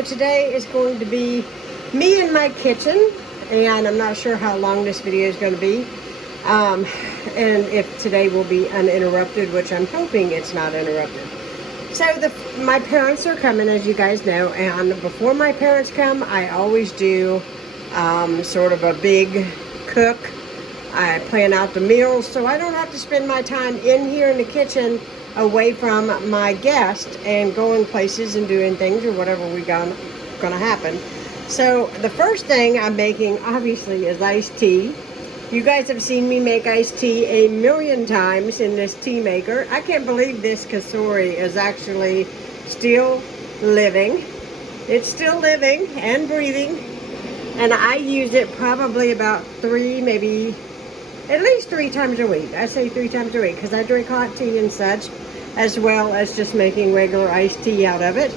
So today is going to be me in my kitchen, and I'm not sure how long this video is going to be, and if today will be uninterrupted, which I'm hoping it's not interrupted. So my parents are coming, as you guys know, and before my parents come, I always do sort of a big cook. I plan out the meals so I don't have to spend my time in here in the kitchen away from my guest and going places and doing things or whatever gonna happen. So the first thing I'm making obviously is iced tea. You guys have seen me make iced tea a million times in this tea maker. I can't believe this Kiddoskoral is actually still living. It's still living and breathing, and I use it probably about at least three times a week. I say 3 times a week because I drink hot tea and such, as well as just making regular iced tea out of it.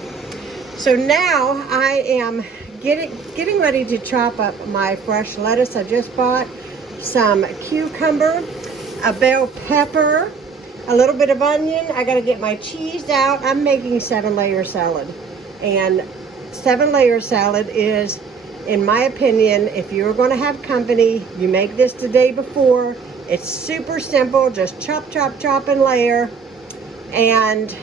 So now I am getting ready to chop up my fresh lettuce I just bought, some cucumber, a bell pepper, a little bit of onion. I got to get my cheese out. I'm making 7-layer salad, and 7-layer salad is, in my opinion, if you're going to have company, you make this the day before. It's super simple. Just chop, chop, chop, and layer, and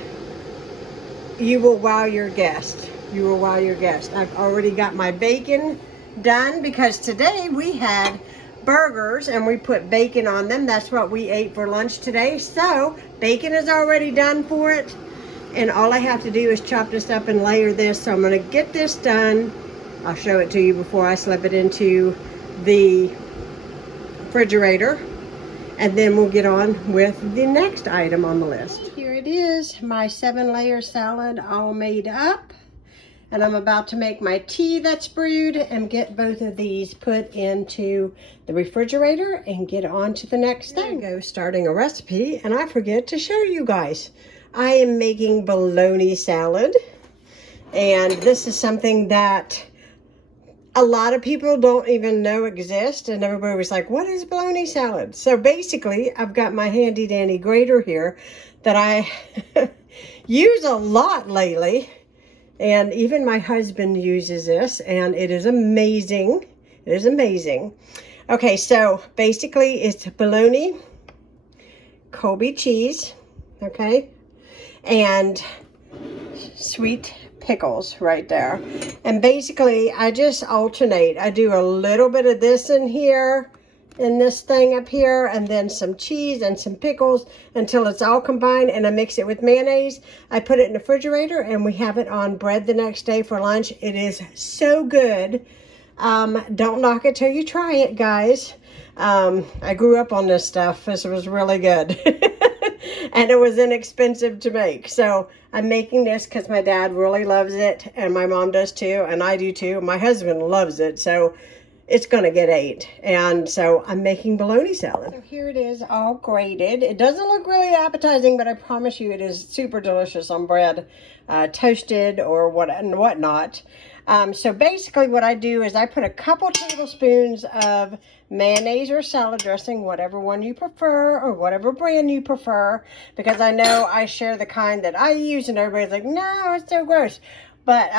you will wow your guest. You will wow your guest. I've already got my bacon done because today we had burgers and we put bacon on them. That's what we ate for lunch today. So bacon is already done for it, and all I have to do is chop this up and layer this. So I'm going to get this done. I'll show it to you before I slip it into the refrigerator, and then we'll get on with the next item on the list. Here it is, my 7-layer salad all made up, and I'm about to make my tea that's brewed and get both of these put into the refrigerator and get on to the next thing. There we go, starting a recipe, and I forget to show you guys. I am making bologna salad, and this is something that a lot of people don't even know exists, and everybody was like, what is bologna salad? So basically, I've got my handy dandy grater here that I use a lot lately, and even my husband uses this, and it is amazing. It is amazing. Okay, so basically it's bologna, Colby cheese, okay, and sweet pickles right there. And basically I just alternate. I do a little bit of this in here, in this thing up here, and then some cheese and some pickles until it's all combined, and I mix it with mayonnaise. I put it in the refrigerator and we have it on bread the next day for lunch. It is so good. Don't knock it till you try it, guys. I grew up on this stuff. This was really good. And it was inexpensive to make. So I'm making this because my dad really loves it, and my mom does too, and I do too. My husband loves it, so it's gonna get ate. And so I'm making bologna salad. So here it is, all grated. It doesn't look really appetizing, but I promise you it is super delicious on bread, toasted or whatnot. So basically what I do is I put a couple tablespoons of mayonnaise or salad dressing, whatever one you prefer or whatever brand you prefer, because I know I share the kind that I use and everybody's like, no, it's so gross. But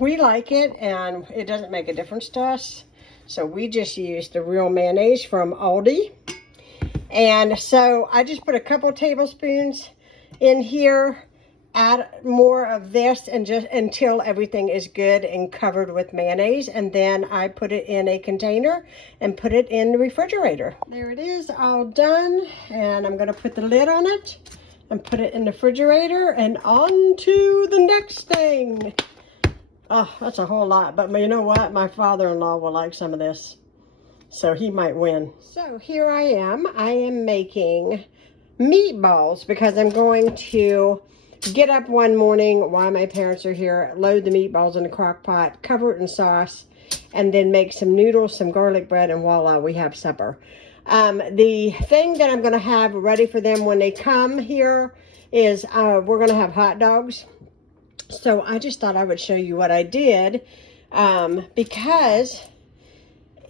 we like it, and it doesn't make a difference to us. So we just use the real mayonnaise from Aldi. And so I just put a couple tablespoons in here. Add more of this and just until everything is good and covered with mayonnaise, and then I put it in a container and put it in the refrigerator. There it is, all done, and I'm going to put the lid on it and put it in the refrigerator, and on to the next thing. Oh, that's a whole lot, but you know what? My father-in-law will like some of this, so he might win. So here I am making meatballs because I'm going to get up one morning while my parents are here, load the meatballs in a crock pot, cover it in sauce, and then make some noodles, some garlic bread, and voila, we have supper. The thing that I'm going to have ready for them when they come here is we're going to have hot dogs. So I just thought I would show you what I did because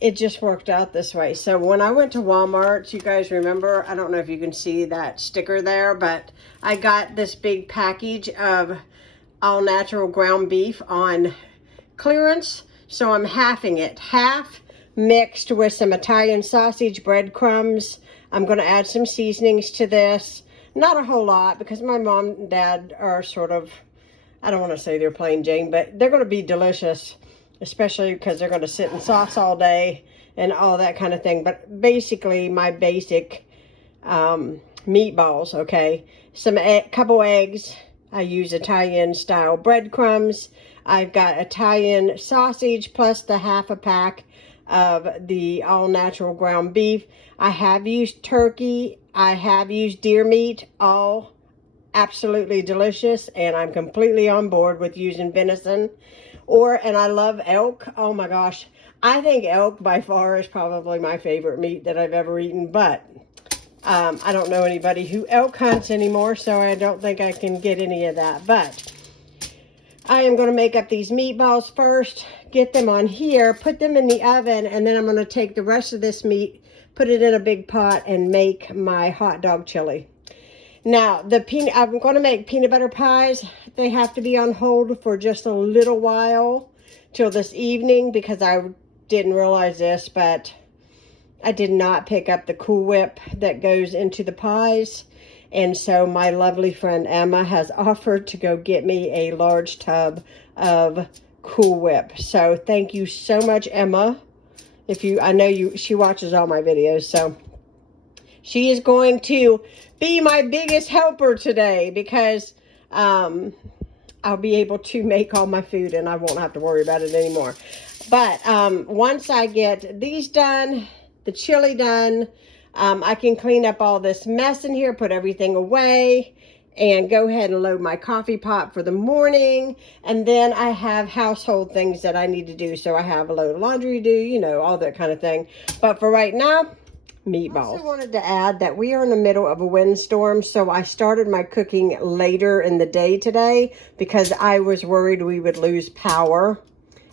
it just worked out this way. So when I went to Walmart, you guys remember, I don't know if you can see that sticker there, but I got this big package of all natural ground beef on clearance, so I'm halving it. Half mixed with some Italian sausage, breadcrumbs. I'm going to add some seasonings to this. Not a whole lot, because my mom and dad are sort of, I don't want to say they're plain Jane, but they're going to be delicious, especially because they're going to sit in sauce all day and all that kind of thing. But basically, my basic meatballs, okay? Couple eggs. I use Italian style breadcrumbs. I've got Italian sausage plus the half a pack of the all natural ground beef. I have used turkey. I have used deer meat, all absolutely delicious, and I'm completely on board with using venison. And I love elk. Oh my gosh. I think elk by far is probably my favorite meat that I've ever eaten, but I don't know anybody who elk hunts anymore, so I don't think I can get any of that. But I am going to make up these meatballs first, get them on here, put them in the oven, and then I'm going to take the rest of this meat, put it in a big pot, and make my hot dog chili. Now, I'm going to make peanut butter pies. They have to be on hold for just a little while till this evening, because I didn't realize this, but I did not pick up the Cool Whip that goes into the pies. And so my lovely friend Emma has offered to go get me a large tub of Cool Whip. So thank you so much, Emma. I know she watches all my videos, so she is going to be my biggest helper today, because I'll be able to make all my food and I won't have to worry about it anymore. But once I get these done, the chili done, I can clean up all this mess in here, put everything away, and go ahead and load my coffee pot for the morning. And then I have household things that I need to do. So I have a load of laundry to do, you know, all that kind of thing. But for right now, meatballs. I also wanted to add that we are in the middle of a windstorm, so I started my cooking later in the day today because I was worried we would lose power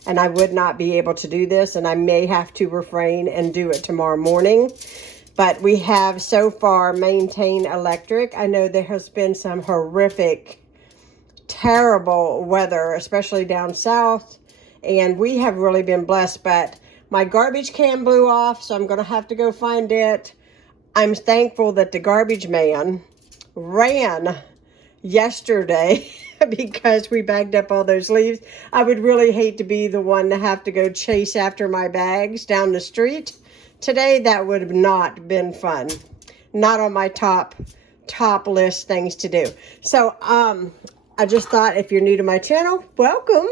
and I would not be able to do this, and I may have to refrain and do it tomorrow morning. But we have so far maintained electric. I know there has been some horrific, terrible weather, especially down south, and we have really been blessed. But my garbage can blew off, so I'm going to have to go find it. I'm thankful that the garbage man ran yesterday because we bagged up all those leaves. I would really hate to be the one to have to go chase after my bags down the street today. That would have not been fun. Not on my top list things to do. So I just thought, if you're new to my channel, welcome.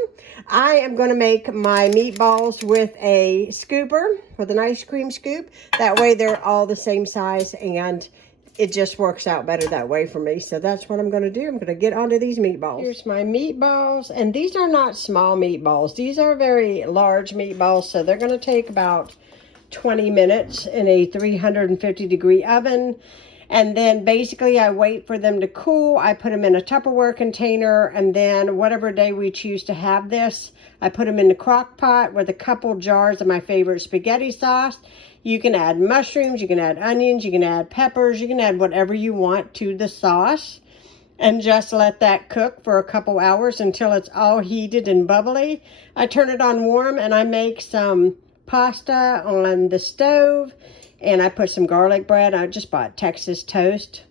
I am going to make my meatballs with a scooper, with an ice cream scoop. That way they're all the same size, and it just works out better that way for me. So that's what I'm going to do. I'm going to get onto these meatballs. Here's my meatballs, and these are not small meatballs. These are very large meatballs, so they're going to take about 20 minutes in a 350-degree oven. And then basically I wait for them to cool. I put them in a Tupperware container, and then whatever day we choose to have this, I put them in the crock pot with a couple jars of my favorite spaghetti sauce. You can add mushrooms, you can add onions, you can add peppers, you can add whatever you want to the sauce. And just let that cook for a couple hours until it's all heated and bubbly. I turn it on warm and I make some pasta on the stove. And I put some garlic bread. I just bought Texas toast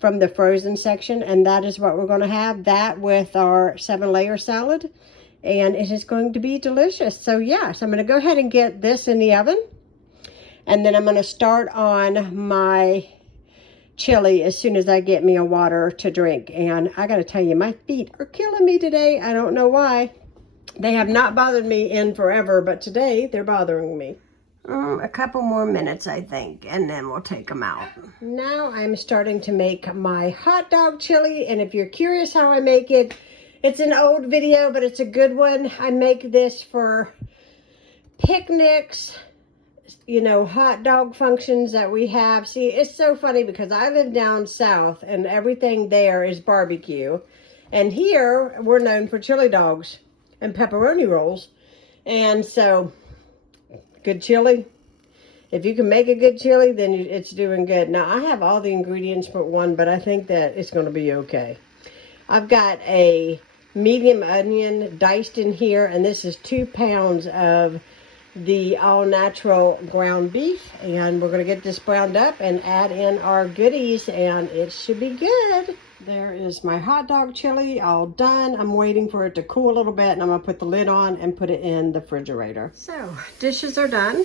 from the frozen section. And that is what we're going to have. That with our 7-layer salad. And it is going to be delicious. So yes, I'm going to go ahead and get this in the oven. And then I'm going to start on my chili as soon as I get me a water to drink. And I got to tell you, my feet are killing me today. I don't know why. They have not bothered me in forever, but today they're bothering me. A couple more minutes, I think, and then we'll take them out. Now I'm starting to make my hot dog chili, and if you're curious how I make it, it's an old video, but it's a good one. I make this for picnics, you know, hot dog functions that we have. See, it's so funny because I live down south, and everything there is barbecue. And here, we're known for chili dogs and pepperoni rolls. And so, good chili. If you can make a good chili, then it's doing good. Now, I have all the ingredients but one, but I think that it's going to be okay. I've got a medium onion diced in here, and this is 2 pounds of the all-natural ground beef, and we're going to get this browned up and add in our goodies, and it should be good. There is my hot dog chili all done. I'm waiting for it to cool a little bit, and I'm going to put the lid on and put it in the refrigerator. So dishes are done,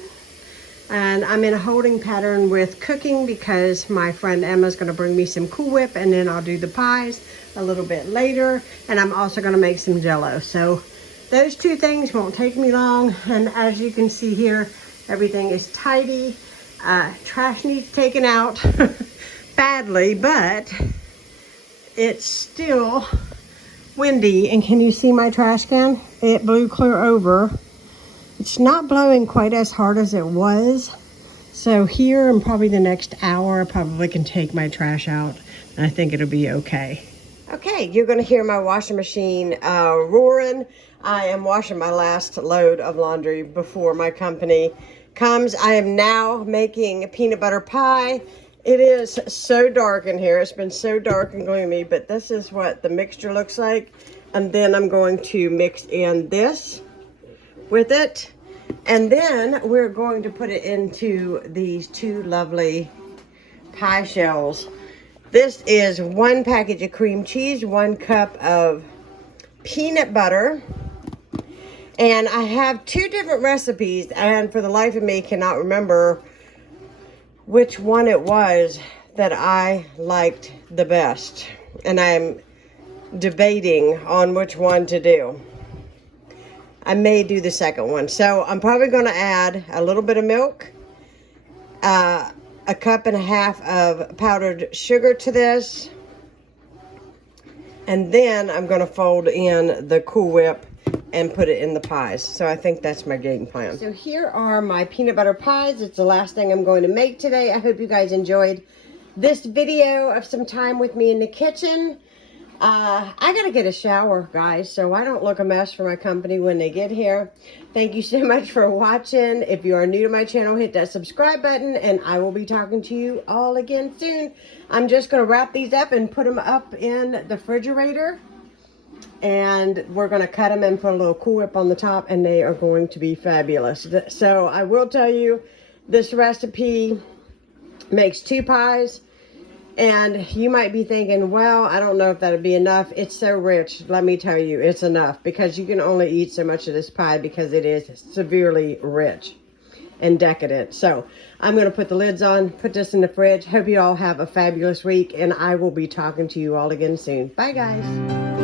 and I'm in a holding pattern with cooking because my friend Emma's going to bring me some Cool Whip, and then I'll do the pies a little bit later, and I'm also going to make some Jell-O. So those 2 things won't take me long, and as you can see here, everything is tidy. Trash needs taken out badly, but it's still windy. And can you see my trash can? It blew clear over. It's not blowing quite as hard as it was. So here in probably the next hour, I probably can take my trash out, and I think it'll be okay. Okay, you're gonna hear my washing machine roaring. I am washing my last load of laundry before my company comes. I am now making a peanut butter pie. It is so dark in here. It's been so dark and gloomy, but this is what the mixture looks like. And then I'm going to mix in this with it. And then we're going to put it into these 2 lovely pie shells. This is 1 package of cream cheese, 1 cup of peanut butter, and I have 2 different recipes, and for the life of me cannot remember which one it was that I liked the best, and I'm debating on which one to do. I may do the second one, so I'm probably going to add a little bit of milk, a 1.5 cups of powdered sugar to this, and then I'm going to fold in the Cool Whip and put it in the pies. So I think that's my game plan. So here are my peanut butter pies. It's the last thing I'm going to make today. I hope you guys enjoyed this video of some time with me in the kitchen. I gotta get a shower, guys, so I don't look a mess for my company when they get here. Thank you so much for watching. If you are new to my channel, hit that subscribe button, and I will be talking to you all again soon. I'm just gonna wrap these up and put them up in the refrigerator, and we're gonna cut them and put a little Cool Whip on the top, and they are going to be fabulous. So I will tell you, this recipe makes 2 pies. And you might be thinking, well, I don't know if that'll be enough. It's so rich. Let me tell you, it's enough, because you can only eat so much of this pie because it is severely rich and decadent. So I'm going to put the lids on, put this in the fridge. Hope you all have a fabulous week, and I will be talking to you all again soon. Bye, guys.